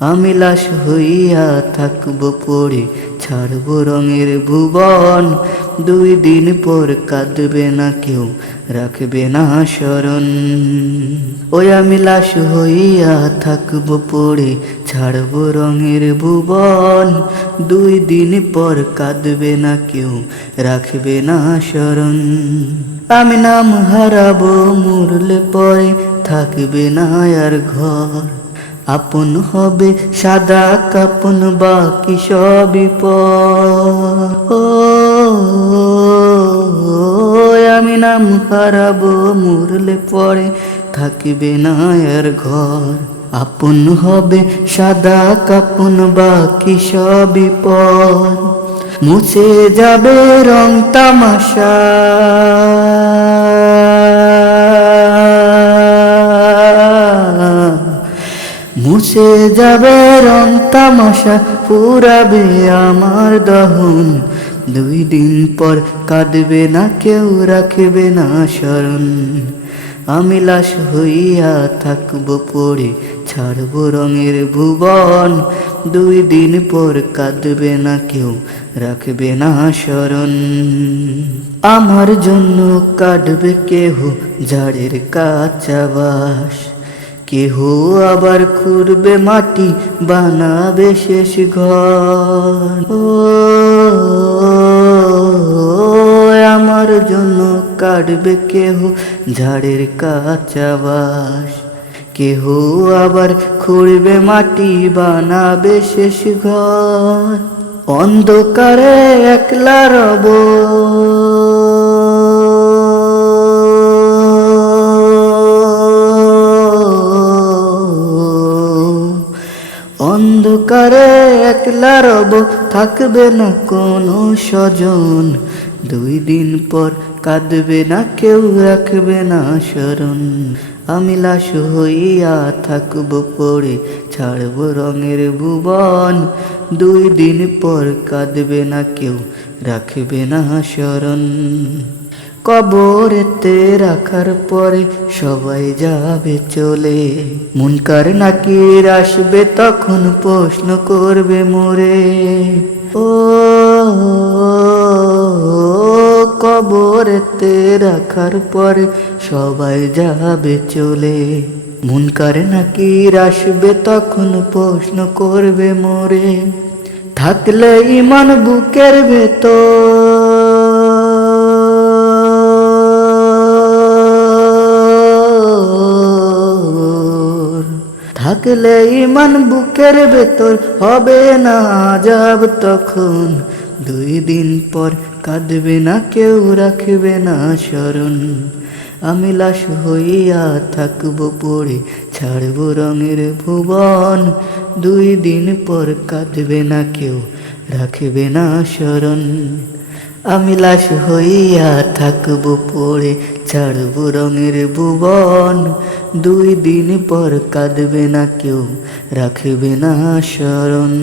আমি লাশ হইয়া থাকব পড়ে, ছাড়ব রঙের ভুবন। 2 দিন পর কাঁদবে না কেউ, রাখবে না স্মরণ। ওই আমি লাশ হইয়া থাকব পড়ে, ছাড়ব রঙের ভুবন। 2 দিন পর কাঁদবে না কেউ, রাখবে না স্মরণ। আমি নাম হারাবো মরলে পরে, থাকবে না আর ঘর। আপন হবে সাদা কাপন, বাকি সবই পর। ও আমি নাম হারাবো মরলে পরে, থাকবে না আর ঘর। আপন হবে সাদা কাপন, বাকি সবই পর। মুছে যাবে রং তামাশা, মুছে যাবে রং তামাশা, পুরাবে আমার দহন। 2 দিন পর কাঁদবে না কেউ, রাখবে না স্মরণ। আমি লাশ হইয়া থাকব পড়ে, ছাড়ব রঙের ভুবন। 2 দিন পর কাঁদবে না কেউ, রাখবে না স্মরণ। আমার জন্য কাঁদবে কেহ ঝাড়ের কাঁচা বাস, কেহ আবার খুঁড়বে মাটি, বানাবে শেষ ঘর। ও আমার জন্য কাটবে কেহ ঝাড়ের কাঁচা বাস, কেহ আবার খুঁড়বে মাটি, বানাবে শেষ ঘর। অন্ধকারে একলা রব, অন্ধকারে একলা রব, থাকবে না কোনো স্বজন। 2 দিন পর কাঁদবে না কেউ, রাখবে না স্মরণ। আমি লাশ হইয়া থাকব পড়ে, ছাড়ব রঙের ভুবন। 2 দিন পর কাঁদবে না কেউ, রাখবে না স্মরণ। কবরেতে রাখার পরে সবাই যাবে চলে, মুনকার নাকির আসবে তখন প্রশ্ন করবে মোরে। ও কবরেতে রাখার পরে সবাই যাবে চলে, মুনকার নাকির আসবে তখন প্রশ্ন করবে মোরে। থাকলে ঈমান বুকের ভেতর, থাকলে ঈমান বুকের ভেতর, হবে না আযাব তখন। 2 দিন পর কাঁদবে না কেউ, রাখবে না স্মরণ। আমি লাশ হইয়া থাকব পড়ে, ছাড়ব রঙের ভুবন। 2 দিন পর কাঁদবে না কেউ, রাখবে না স্মরণ। আমি লাশ হইয়া থাকব পড়ে, ছাড়ব রঙের ভুবন। 2 দিন পর কাঁদবে না কেউ, রাখবে না স্মরণ।